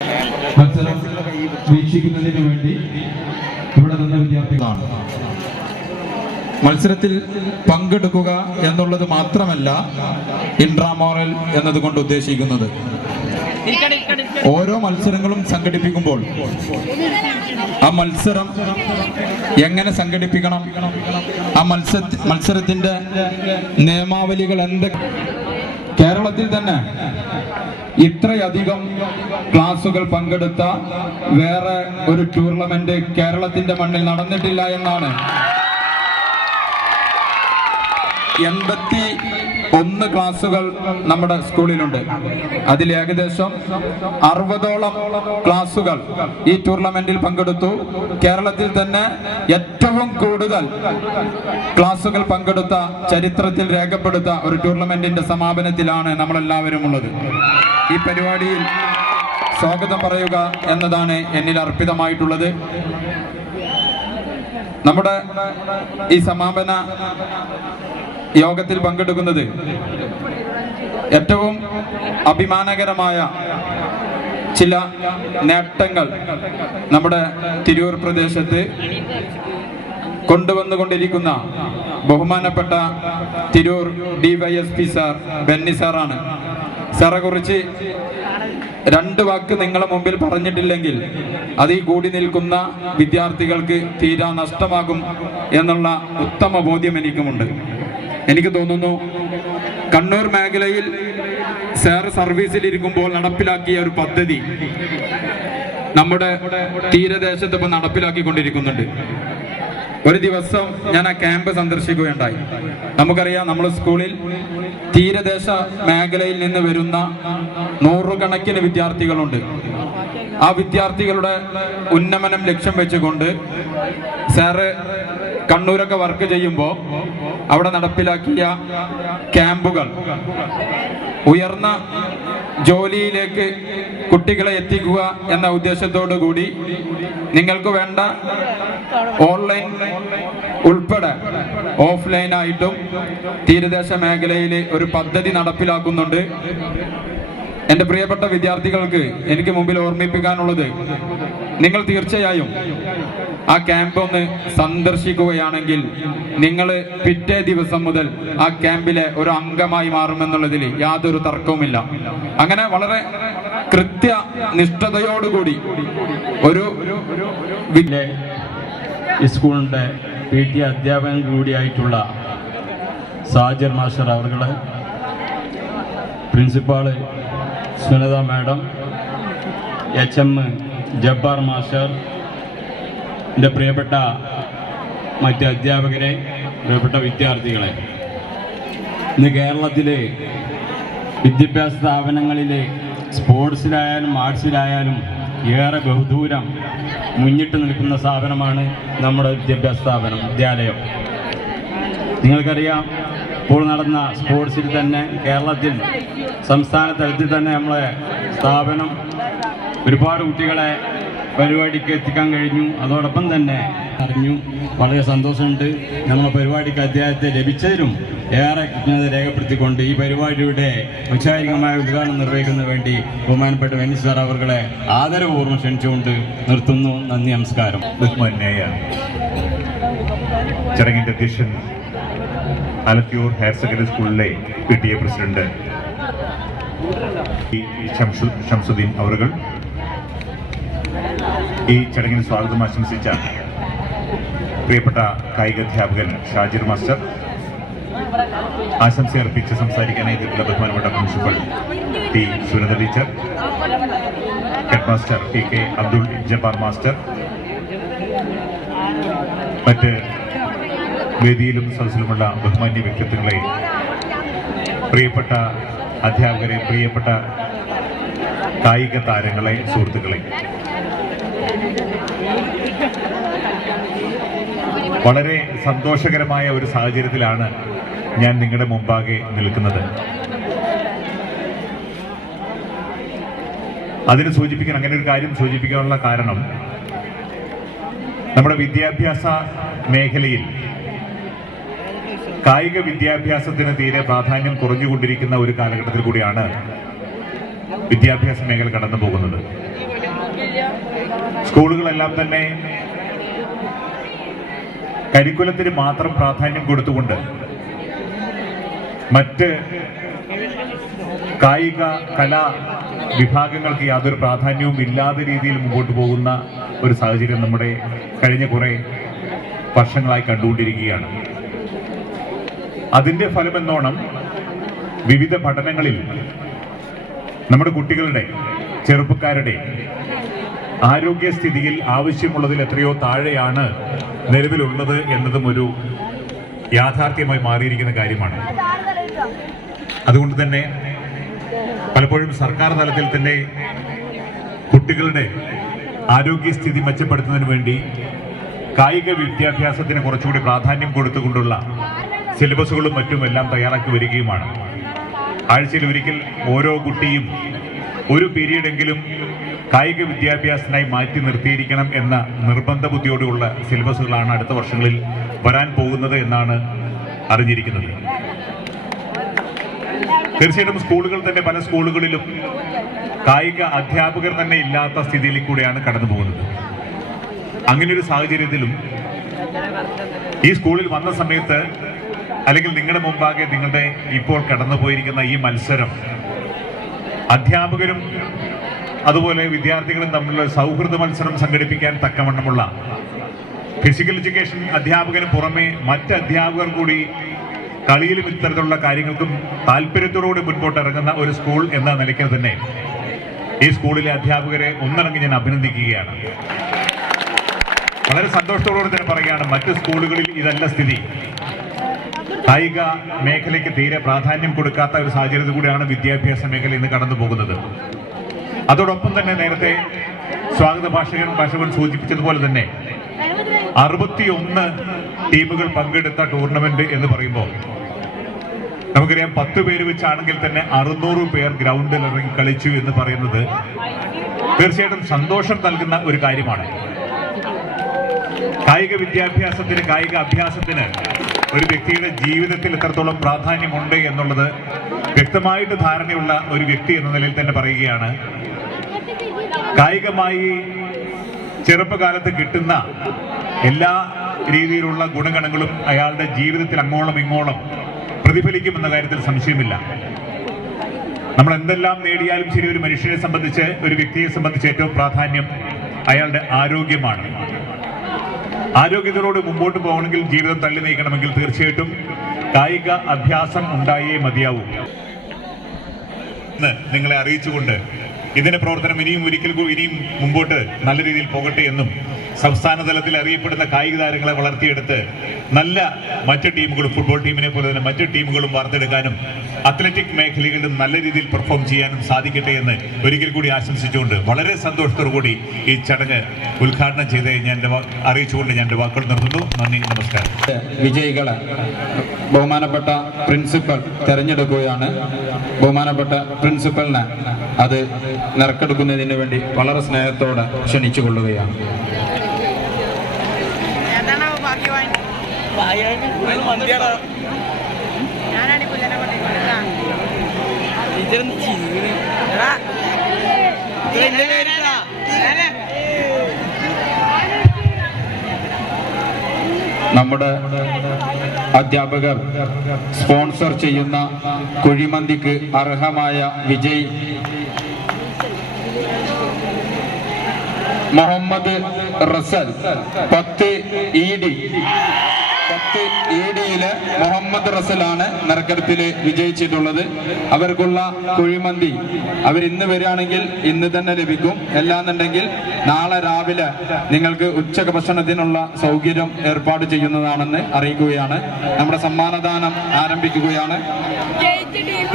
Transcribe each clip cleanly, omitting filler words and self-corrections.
മത്സരം വീക്ഷിക്കുന്നതിന് വേണ്ടി ഇവിടെ നിന്ന് വിദ്യാർത്ഥികളാണ്. മത്സരത്തിൽ പങ്കെടുക്കുക എന്നുള്ളത് മാത്രമല്ല ഇൻട്രാമോറൽ എന്നതുകൊണ്ട് ഉദ്ദേശിക്കുന്നത്. ഓരോ മത്സരങ്ങളും സംഘടിപ്പിക്കുമ്പോൾ ആ മത്സരം എങ്ങനെ സംഘടിപ്പിക്കണം, ആ മത്സരത്തിന്റെ നിയമാവലികൾ എന്തൊക്കെ. കേരളത്തിൽ തന്നെ ഇത്രയധികം ക്ലാസുകൾ പങ്കെടുത്ത വേറെ ഒരു ടൂർണമെന്റ് കേരളത്തിന്റെ മണ്ണിൽ നടന്നിട്ടില്ല എന്നാണ്. 81 ക്ലാസുകൾ നമ്മുടെ സ്കൂളിലുണ്ട്. അതിൽ ഏകദേശം 60ഓളം ക്ലാസുകൾ ഈ ടൂർണമെന്റിൽ പങ്കെടുത്തു. കേരളത്തിൽ തന്നെ ഏറ്റവും കൂടുതൽ ക്ലാസുകൾ പങ്കെടുത്ത, ചരിത്രത്തിൽ രേഖപ്പെടുത്ത ഒരു ടൂർണമെന്റിന്റെ സമാപനത്തിലാണ് നമ്മളെല്ലാവരും ഉള്ളത്. ഈ പരിപാടിയിൽ സ്വാഗതം പറയുക എന്നതാണ് എന്നിൽ അർപ്പിതമായിട്ടുള്ളത്. നമ്മുടെ ഈ സമാപന യോഗത്തിൽ പങ്കെടുക്കുന്നത് ഏറ്റവും അഭിമാനകരമായ ചില നേട്ടങ്ങൾ നമ്മുടെ തിരൂർ പ്രദേശത്ത് കൊണ്ടുവന്നുകൊണ്ടിരിക്കുന്ന ബഹുമാനപ്പെട്ട തിരൂർ DYSP സാർ ബെന്നി സാറാണ്. സാറെ കുറിച്ച് 2 വാക്ക് നിങ്ങളെ മുമ്പിൽ പറഞ്ഞിട്ടില്ലെങ്കിൽ അത് ഈ കൂടി നിൽക്കുന്ന വിദ്യാർത്ഥികൾക്ക് തീരാ നഷ്ടമാകും എന്നുള്ള ഉത്തമ ബോധ്യം എനിക്കുമുണ്ട്. എനിക്ക് തോന്നുന്നു കണ്ണൂർ മേഖലയിൽ സാർ സർവീസിലിരിക്കുമ്പോൾ നടപ്പിലാക്കിയ ഒരു പദ്ധതി നമ്മുടെ തീരദേശത്ത് ഇപ്പം നടപ്പിലാക്കിക്കൊണ്ടിരിക്കുന്നുണ്ട്. ഒരു ദിവസം ഞാൻ ആ ക്യാമ്പ് സന്ദർശിക്കുകയുണ്ടായി. നമുക്കറിയാം, നമ്മുടെ സ്കൂളിൽ തീരദേശ മേഖലയിൽ നിന്ന് വരുന്ന 100 കണക്കിന് വിദ്യാർത്ഥികളുണ്ട്. ആ വിദ്യാർത്ഥികളുടെ ഉന്നമനം ലക്ഷ്യം വെച്ചുകൊണ്ട് സാറ് കണ്ണൂരൊക്കെ വർക്ക് ചെയ്യുമ്പോൾ അവിടെ നടപ്പിലാക്കിയ ക്യാമ്പുകൾ ഉയർന്ന ജോലിയിലേക്ക് കുട്ടികളെ എത്തിക്കുക എന്ന ഉദ്ദേശത്തോടു കൂടി നിങ്ങൾക്ക് വേണ്ട ഓൺലൈൻ ഉൾപ്പെടെ ഓഫ്ലൈനായിട്ടും തീരദേശ മേഖലയിൽ ഒരു പദ്ധതി നടപ്പിലാക്കുന്നുണ്ട്. എൻ്റെ പ്രിയപ്പെട്ട വിദ്യാർത്ഥികൾക്ക് എനിക്ക് മുമ്പിൽ ഓർമ്മിപ്പിക്കാനുള്ളത്, നിങ്ങൾ തീർച്ചയായും ആ ക്യാമ്പ് ഒന്ന് സന്ദർശിക്കുകയാണെങ്കിൽ നിങ്ങൾ പിറ്റേ ദിവസം മുതൽ ആ ക്യാമ്പിലെ ഒരു അംഗമായി മാറുമെന്നുള്ളതിൽ യാതൊരു തർക്കവുമില്ല. അങ്ങനെ വളരെ കൃത്യനിഷ്ഠതയോടുകൂടി ഒരു സ്കൂളിൻ്റെ PT അധ്യാപകൻ കൂടിയായിട്ടുള്ള സാജിർ മാസ്റ്റർ അവരുടെ, principal Sunitha madam, HM Jabbar master, എൻ്റെ പ്രിയപ്പെട്ട മറ്റ് അധ്യാപകരെ, പ്രിയപ്പെട്ട വിദ്യാർത്ഥികളെ, ഇന്ന് കേരളത്തിലെ വിദ്യാഭ്യാസ സ്ഥാപനങ്ങളിലെ സ്പോർട്സിലായാലും ആർട്സിലായാലും ഏറെ ബഹുദൂരം മുന്നിട്ട് നിൽക്കുന്ന സ്ഥാപനമാണ് നമ്മുടെ വിദ്യാഭ്യാസ സ്ഥാപനം, വിദ്യാലയം. നിങ്ങൾക്കറിയാം, ഇപ്പോൾ നടന്ന സ്പോർട്സിൽ തന്നെ കേരളത്തിൽ സംസ്ഥാന തലത്തിൽ തന്നെ നമ്മളെ സ്ഥാപനം ഒരുപാട് കുട്ടികളെ പരിപാടിക്ക് എത്തിക്കാൻ കഴിഞ്ഞു. അതോടൊപ്പം തന്നെ അറിഞ്ഞു, വളരെ സന്തോഷമുണ്ട്. നമ്മുടെ പരിപാടിക്ക് അദ്ദേഹത്തെ ലഭിച്ചതിലും ഏറെ കൃതജ്ഞത രേഖപ്പെടുത്തിക്കൊണ്ട് ഈ പരിപാടിയുടെ ഔപചാരികമായ ഉദ്ഘാടനം നിർവഹിക്കുന്നതിന് വേണ്ടി ബഹുമാനപ്പെട്ട ബെന്നി സാർ അവരുടെ ആദരപൂർവ്വം ക്ഷണിച്ചുകൊണ്ട് നിർത്തുന്നു. നന്ദി, നമസ്കാരം. ബഹുമാന്യായ ചടങ്ങിന്റെ അധ്യക്ഷൻ ആലത്തിയൂർ ഹയർ സെക്കൻഡറി സ്കൂളിലെ PTA പ്രസിഡന്റ് ഷംസുദ്ദീൻ അവറുകൾ, ഈ ചടങ്ങിന് സ്വാഗതം ആശംസിച്ച പ്രിയപ്പെട്ട കായികാധ്യാപകൻ ഷാജിർ മാസ്റ്റർ, ആശംസ അർപ്പിച്ച് സംസാരിക്കാനായി എത്തിയിട്ടുള്ള ബഹുമാനപ്പെട്ട principal T Sunitha teacher, head master PK Abdul Jabbar master, മറ്റ് വേദിയിലും സദസ്സിലുമുള്ള ബഹുമാന്യ വ്യക്തിത്വങ്ങളെ, പ്രിയപ്പെട്ട അധ്യാപകരെ, പ്രിയപ്പെട്ട കായിക താരങ്ങളെ, സുഹൃത്തുക്കളെ, വളരെ സന്തോഷകരമായ ഒരു സാഹചര്യത്തിലാണ് ഞാൻ നിങ്ങളുടെ മുമ്പാകെ നിൽക്കുന്നത്. അതിന് സൂചിപ്പിക്കാൻ, അങ്ങനെ ഒരു കാര്യം സൂചിപ്പിക്കാനുള്ള കാരണം, നമ്മുടെ വിദ്യാഭ്യാസ മേഖലയിൽ കായിക വിദ്യാഭ്യാസത്തിന് തീരെ പ്രാധാന്യം കുറഞ്ഞുകൊണ്ടിരിക്കുന്ന ഒരു കാലഘട്ടത്തിൽ കൂടിയാണ് വിദ്യാഭ്യാസ മേഖല കടന്നു പോകുന്നത്. സ്കൂളുകളെല്ലാം തന്നെ കരിക്കുലത്തിന് മാത്രം പ്രാധാന്യം കൊടുത്തുകൊണ്ട് മറ്റ് കായിക കലാ വിഭാഗങ്ങൾക്ക് യാതൊരു പ്രാധാന്യവും ഇല്ലാത്ത രീതിയിൽ മുമ്പോട്ട് പോകുന്ന ഒരു സാഹചര്യം നമ്മുടെ കഴിഞ്ഞ കുറെ വർഷങ്ങളായി കണ്ടുകൊണ്ടിരിക്കുകയാണ്. അതിന്റെ ഫലമെന്നോണം വിവിധ പഠനങ്ങളിൽ നമ്മുടെ കുട്ടികളുടെ ചെറുപ്പക്കാരുടെ ആരോഗ്യസ്ഥിതിയിൽ ആവശ്യമുള്ളതിൽ എത്രയോ താഴെയാണ് നിലവിലുള്ളത് എന്നതും ഒരു യാഥാർത്ഥ്യമായി മാറിയിരിക്കുന്ന കാര്യമാണ്. അതുകൊണ്ട് തന്നെ പലപ്പോഴും സർക്കാർ തലത്തിൽ തന്നെ കുട്ടികളുടെ ആരോഗ്യസ്ഥിതി മെച്ചപ്പെടുത്തുന്നതിന് വേണ്ടി കായിക വിദ്യാഭ്യാസത്തിന് കുറച്ചുകൂടി പ്രാധാന്യം കൊടുത്തുകൊണ്ടുള്ള സിലബസുകളും മറ്റും എല്ലാം തയ്യാറാക്കി വരികയുമാണ്. ആഴ്ചയിൽ ഒരിക്കൽ ഓരോ കുട്ടിയും ഒരു പീരീഡെങ്കിലും കായിക വിദ്യാഭ്യാസത്തിനായി മാറ്റി നിർത്തിയിരിക്കണം എന്ന നിർബന്ധ ബുദ്ധിയോടുള്ള സിലബസുകളാണ് അടുത്ത വർഷങ്ങളിൽ വരാൻ പോകുന്നത് എന്നാണ് അറിഞ്ഞിരിക്കുന്നത്. തീർച്ചയായിട്ടും സ്കൂളുകൾ തന്നെ പല സ്കൂളുകളിലും കായിക അധ്യാപകർ തന്നെ ഇല്ലാത്ത സ്ഥിതിയിലേക്ക് കൂടെയാണ് കടന്നു പോകുന്നത്. അങ്ങനെ ഒരു സാഹചര്യത്തിലും ഈ സ്കൂളിൽ വന്ന സമയത്ത് അല്ലെങ്കിൽ നിങ്ങളുടെ മുമ്പാകെ നിങ്ങളുടെ ഇപ്പോൾ കടന്നുപോയിരിക്കുന്ന ഈ മത്സരം അധ്യാപകരും അതുപോലെ വിദ്യാർത്ഥികളും തമ്മിലുള്ള സൗഹൃദ മത്സരം സംഘടിപ്പിക്കാൻ തക്കവണ്ണമുള്ള ഫിസിക്കൽ എഡ്യൂക്കേഷൻ അധ്യാപകന് പുറമെ മറ്റ് അധ്യാപകർ കൂടി കളിയിലും ഇത്തരത്തിലുള്ള കാര്യങ്ങൾക്കും താല്പര്യത്തോടുകൂടി മുൻപോട്ട് ഇറങ്ങുന്ന ഒരു സ്കൂൾ എന്ന നിലയ്ക്ക് തന്നെ ഈ സ്കൂളിലെ അധ്യാപകരെ ഒന്നിറങ്ങി ഞാൻ അഭിനന്ദിക്കുകയാണ്. വളരെ സന്തോഷത്തോടുകൂടി തന്നെ പറയുകയാണ്, മറ്റ് സ്കൂളുകളിൽ ഇതല്ല സ്ഥിതി. കായിക മേഖലയ്ക്ക് തീരെ പ്രാധാന്യം കൊടുക്കാത്ത ഒരു സാഹചര്യത്തിൽ കൂടിയാണ് വിദ്യാഭ്യാസ മേഖല ഇന്ന് കടന്നു പോകുന്നത്. അതോടൊപ്പം തന്നെ നേരത്തെ സ്വാഗത ഭാഷകൻ സൂചിപ്പിച്ചതുപോലെ തന്നെ 61 ടീമുകൾ പങ്കെടുത്ത ടൂർണമെന്റ് എന്ന് പറയുമ്പോൾ നമുക്കറിയാം 10 പേര് വെച്ചാണെങ്കിൽ തന്നെ 600 പേർ ഗ്രൗണ്ടിൽ ഇറങ്ങി കളിച്ചു എന്ന് പറയുന്നത് തീർച്ചയായിട്ടും സന്തോഷം നൽകുന്ന ഒരു കാര്യമാണ്. കായിക വിദ്യാഭ്യാസത്തിന് കായിക അഭ്യാസത്തിന് ഒരു വ്യക്തിയുടെ ജീവിതത്തിൽ എത്രത്തോളം പ്രാധാന്യമുണ്ട് എന്നുള്ളത് വ്യക്തമായിട്ട് ധാരണയുള്ള ഒരു വ്യക്തി എന്ന നിലയിൽ തന്നെ പറയുകയാണ്. കായികമായി ചെറുപ്പകാലത്ത് കിട്ടുന്ന എല്ലാ രീതിയിലുള്ള ഗുണഗണങ്ങളും അയാളുടെ ജീവിതത്തിൽ അങ്ങോളം ഇങ്ങോളം പ്രതിഫലിക്കുമെന്ന കാര്യത്തിൽ സംശയമില്ല. നമ്മൾ എന്തെല്ലാം നേടിയാലും ശരി, ഒരു മനുഷ്യനെ സംബന്ധിച്ച്, ഒരു വ്യക്തിയെ സംബന്ധിച്ച് ഏറ്റവും പ്രാധാന്യം അയാളുടെ ആരോഗ്യമാണ്. ആരോഗ്യത്തോട് മുമ്പോട്ട് പോകണമെങ്കിൽ, ജീവിതം തള്ളി നീക്കണമെങ്കിൽ തീർച്ചയായിട്ടും കായിക അഭ്യാസം ഉണ്ടായേ മതിയാവൂ. നിങ്ങളെ അറിയിച്ചുകൊണ്ട് ഇതിന്റെ പ്രവർത്തനം ഇനിയും മുമ്പോട്ട് നല്ല രീതിയിൽ പോകട്ടെ എന്നും സംസ്ഥാന തലത്തിൽ അറിയപ്പെടുന്ന കായിക താരങ്ങളെ വളർത്തിയെടുത്ത് നല്ല മറ്റ് ടീമുകളും, ഫുട്ബോൾ ടീമിനെ പോലെ തന്നെ മറ്റ് ടീമുകളും വാർത്തെടുക്കാനും അത്ലറ്റിക് മേഖലകളിലും നല്ല രീതിയിൽ പെർഫോം ചെയ്യാനും സാധിക്കട്ടെ എന്ന് ഒരിക്കൽ കൂടി ആശംസിച്ചുകൊണ്ട് വളരെ സന്തോഷത്തോടു കൂടി ഈ ചടങ്ങ് ഉദ്ഘാടനം ചെയ്ത് അറിയിച്ചുകൊണ്ട് ഞാൻ എൻ്റെ വാക്കുകൾ നിർത്തുന്നു. നന്ദി, നമസ്കാരം. വിജയികളെ ബഹുമാനപ്പെട്ട പ്രിൻസിപ്പൽ തെരഞ്ഞെടുക്കുകയാണ്. ബഹുമാനപ്പെട്ട പ്രിൻസിപ്പലിനെ അത് നറുക്കെടുക്കുന്നതിന് വേണ്ടി വളരെ സ്നേഹത്തോടെ ക്ഷണിച്ചു കൊള്ളുകയാണ്. നമ്മുടെ അധ്യാപകർ സ്പോൺസർ ചെയ്യുന്ന കുഴിമന്തിക്ക് അർഹമായ വിജയ് മുഹമ്മദ് റസൽ 10 ED മുഹമ്മദ് റസലാണ് നറുക്കെടുപ്പില് വിജയിച്ചിട്ടുള്ളത്. അവർക്കുള്ള കുഴിമന്തി അവരിന്ന് വരികയാണെങ്കിൽ ഇന്ന് തന്നെ ലഭിക്കും. അല്ലാന്നുണ്ടെങ്കിൽ നാളെ രാവിലെ നിങ്ങൾക്ക് ഉച്ചക്ക് ഭക്ഷണത്തിനുള്ള സൗകര്യം ഏർപ്പാട് ചെയ്യുന്നതാണെന്ന് അറിയിക്കുകയാണ്. നമ്മുടെ സമ്മാനദാനം ആരംഭിക്കുകയാണ്.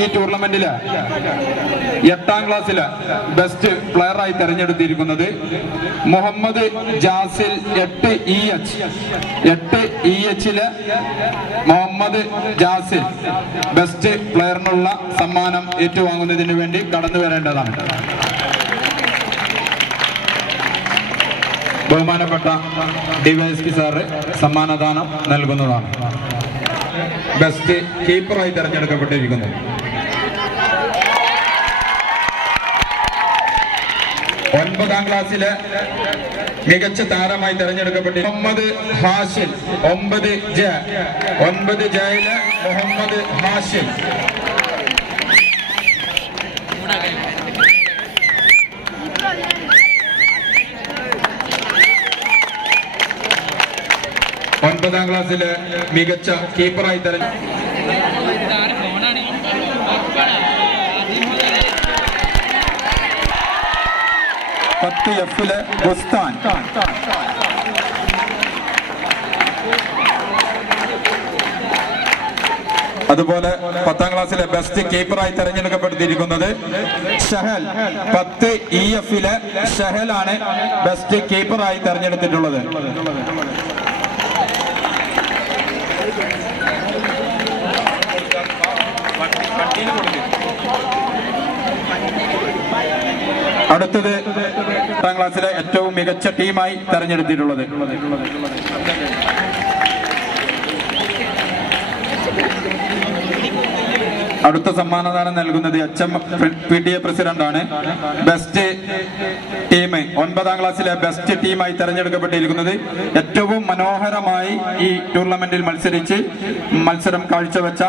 ഈ ടൂർണമെന്റില് 8ാം ക്ലാസ്സില് ബെസ്റ്റ് പ്ലെയറായി തെരഞ്ഞെടുത്തിരിക്കുന്നത് മുഹമ്മദ് ജാസിൽ 8 EH മുഹമ്മദ് ജാസിൽ ബെസ്റ്റ് പ്ലെയറിനുള്ള സമ്മാനം ഏറ്റുവാങ്ങുന്നതിന് വേണ്ടി കടന്നു വരേണ്ടതാണ്. ബഹുമാനപ്പെട്ട ഡിവൈഎസ്പി സാറ് സമ്മാനദാനം നൽകുന്നതാണ്. ബെസ്റ്റ് കീപ്പറായി തെരഞ്ഞെടുക്കപ്പെട്ടിരിക്കുന്നു 9ാം ക്ലാസ്സിലെ മികച്ച താരമായി തെരഞ്ഞെടുക്കപ്പെട്ട മുഹമ്മദ് ഹാഷിൽ 9J 9Jയിലെ മുഹമ്മദ് ഹാഷിൽ. ഒൻപതാം ക്ലാസ്സിലെ മികച്ച കീപ്പറായി തെരഞ്ഞെടുക്കപ്പെട്ട 10Fലെ ബുസ്താൻ. അതുപോലെ 10ാം ക്ലാസ്സിലെ ബെസ്റ്റ് കീപ്പറായി തെരഞ്ഞെടുക്കപ്പെട്ടിരിക്കുന്നത് ഷഹൽ. 10EFലെ ഷഹലാണ് ബെസ്റ്റ് കീപ്പറായി തെരഞ്ഞെടുത്തിട്ടുള്ളത്. അടുത്തത് 8ാം ക്ലാസ്സിലെ ഏറ്റവും മികച്ച ടീമായി തെരഞ്ഞെടുത്തിട്ടുള്ളത് അടുത്ത സമ്മാനദാനം നൽകുന്നത് PTA പ്രസിഡന്റാണ്. ബെസ്റ്റ് ടീം 9ാം ക്ലാസ്സിലെ ബെസ്റ്റ് ടീമായി തെരഞ്ഞെടുക്കപ്പെട്ടിരിക്കുന്നത് ഏറ്റവും മനോഹരമായി ഈ ടൂർണമെന്റിൽ മത്സരം കാഴ്ചവെച്ച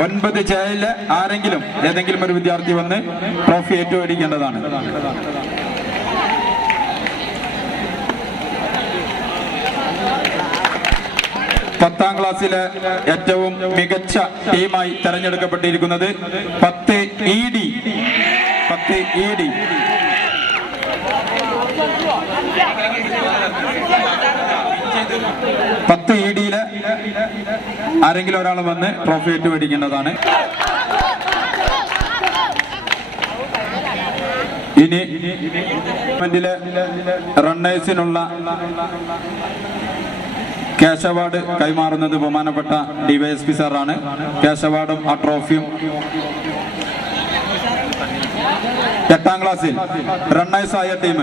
9Jയിലെ ഏതെങ്കിലും ഒരു വിദ്യാർത്ഥി വന്ന് ട്രോഫി ഏറ്റുപിടിക്കേണ്ടതാണ്. പത്താം ക്ലാസ്സിലെ ഏറ്റവും മികച്ച ടീമായി തെരഞ്ഞെടുക്കപ്പെട്ടിരിക്കുന്നത് 10ED. 10EDയിലെ ആരെങ്കിലും ഒരാൾ വന്ന് ട്രോഫി ഏറ്റുപിടിക്കേണ്ടതാണ്. ഇനി റണ്ണേഴ്സിനുള്ള ക്യാഷ് അവാർഡ് കൈമാറുന്നത് ബഹുമാനപ്പെട്ട DYSP സാറാണ്. ക്യാഷ് അവാർഡും ആ ട്രോഫിയും 8ാം ക്ലാസ്സിൽ റണ്ണേഴ്സായ ടീം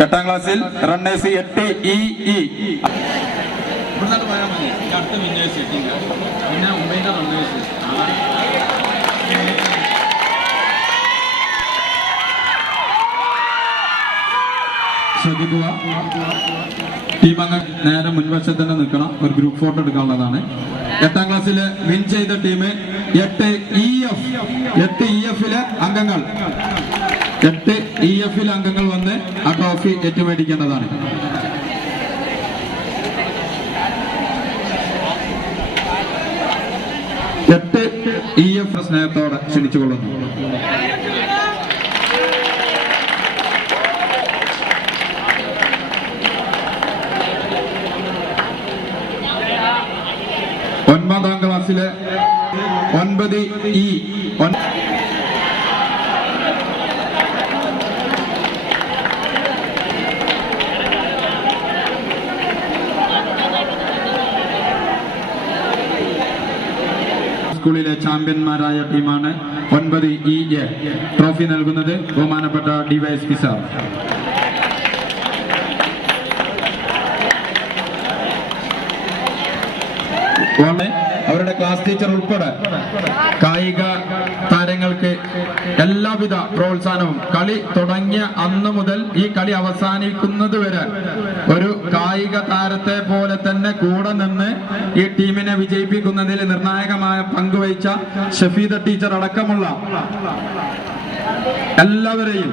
8ാം ക്ലാസ്സിൽ റണ്ണേഴ്സ് 8EE. ശ്രദ്ധിക്കുക, ടീം അംഗം നേരെ മുൻവശത്ത് തന്നെ നിൽക്കണം. ഒരു ഗ്രൂപ്പ് ഫോട്ടോ എടുക്കാനുള്ളതാണ്. 8ാം ക്ലാസ്സിൽ വിൻ ചെയ്ത ടീം 8EFലെ അംഗങ്ങൾ 8EFലെ അംഗങ്ങൾ വന്ന് ആ ട്രോഫി ഏറ്റുമേടിക്കേണ്ടതാണ്. EF സ്നേഹത്തോടെ ക്ഷണിച്ചുകൊള്ളുന്നു. ഒൻപതാം ക്ലാസ്സിലെ 9E സ്കൂളിലെ ചാമ്പ്യന്മാരായ ടീമാണ് 9EA. ട്രോഫി നൽകുന്നത് ബഹുമാനപ്പെട്ട DYSP സാർ. അവരുടെ ക്ലാസ് ടീച്ചർ ഉൾപ്പെടെ കായിക താരങ്ങൾക്ക് എല്ലാവിധ പ്രോത്സാഹനവും കളി തുടങ്ങിയ അന്ന് മുതൽ ഈ കളി അവസാനിക്കുന്നത് വരെ ഒരു കായിക താരത്തെ പോലെ തന്നെ കൂടെ നിന്ന് ഈ ടീമിനെ വിജയിപ്പിക്കുന്നതിൽ നിർണായകമായ പങ്കുവഹിച്ച ഷഫീദ ടീച്ചർ അടക്കമുള്ള എല്ലാവരെയും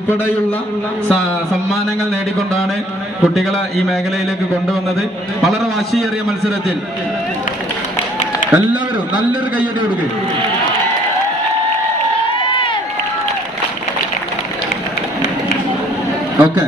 ഉൾപ്പെടെയുള്ള സമ്മാനങ്ങൾ നേടിക്കൊണ്ടാണ് കുട്ടികളെ ഈ മേഖലയിലേക്ക് കൊണ്ടുവന്നത്. വളരെ വാശിയേറിയ മത്സരത്തിൽ എല്ലാവരും നല്ലൊരു കയ്യടി കൊടുക്കുക. ഓക്കെ.